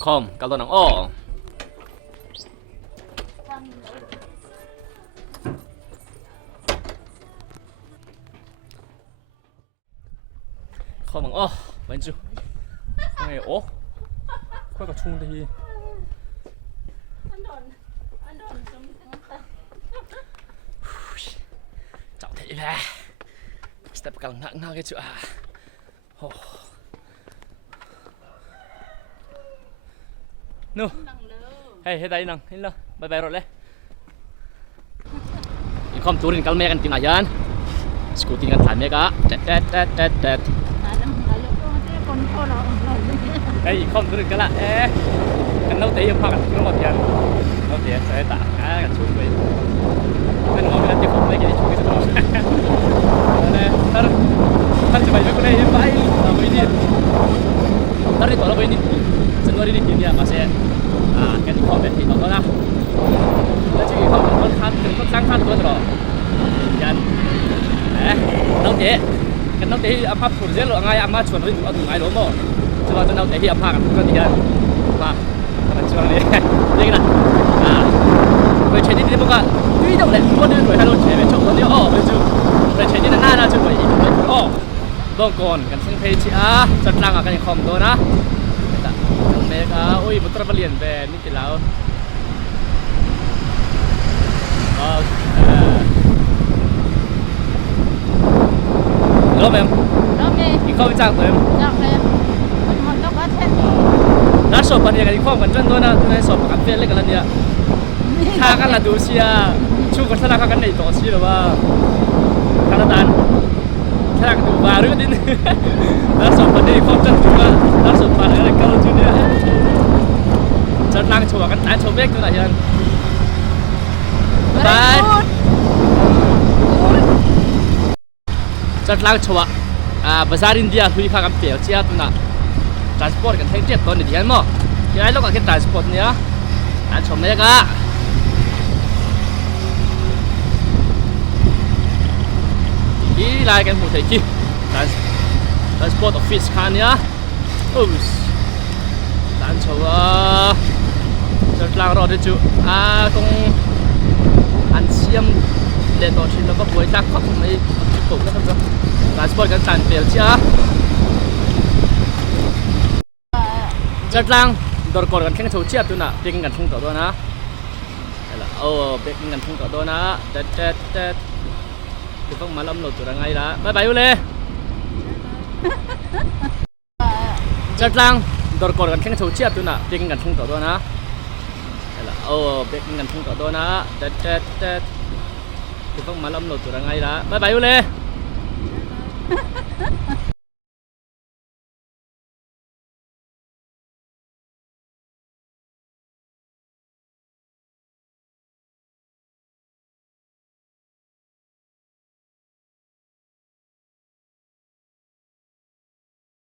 com cao to nắng o com bằng o bên chú này o quay cả chung đi trọng thị là step càng nặng cái chỗ à nu hey đây nang ini lo bye bye rồi ini kom turin kalme kan tinayan skuti kan than meka tet hey kom turin kala kan nau te yam phak kan lo tian nau te sai ta kan chungไปkan mo kan ti kom le ki chung itu ne tar coba ko ne bai ta bo ini tar itu lo bo ini Januari ini dia masih kan di komen di toko lah. Jadi kalauคนทำคนสร้างท่านตัวตลอดยันน้องเจ๊กันน้องเจ๊อาภาพผุดเสียหรือไงอามาชวนไปเอาถึงไงหรือเปล่าจะว่าจะน้องเจ๊ที่อาภาพกันก็ดีกันมากันชวนนี่นี่กันไปเชนนี่พวกก็ด้วยตรงเลยพวกนี้ด้วยฮัลโหลเชนไปชมคนนี้ไปจูไปเชนนี่หน้าจะไปอีกไปต้องก่อนกันซึ่งเพจจัดร่างกันอย่างคอมตัวนะmereka, putra balian band ni kilau. Lo mem? Lo mem. Ikau bincang tu mem? Bincang mem. Mau tak ada. Dah sob kan dia kan ikau kan contoh na, tu na sob kan feel lek kan dia. Kah kan lah dosia, cukup sana kan ni dosi lo ba. Kalau tan, kah kan tu baru din. Dah sob kan dia ikau contoh juga, dah sob kan dia kalau tu dia. Chợt lang chùa kan tan chùa biết tu là hiền. Bye. Chợt lang chùa bazar India hui kha kan pel chia tu na. Transport kan thei jet ton ni hiền mo. Ki ai lo ka ke transport ni a. An chom me ka. Ki lai kan hu thei ki. Transport office khan ya. Oops. Tan chùa Chợt lang rồi đấy chú công ăn xiêm để tổ chức nó có buổi tác khóc mấy chục cục đó không transport kan tràn bèo chia chợt lang đợt còn kan khen chầu chia tu na tiền kan thung tổ đó na là tiền kan thung tổ đó na tet tu không mà lâm lột tu ngay đó bye bye ule chợt lang đợt còn kan khen chầu chia tu na tiền kan thung tổ đó na tiền kan thung tổ đó na tet tu không mà lâm lột tu ngay đó bye bye ule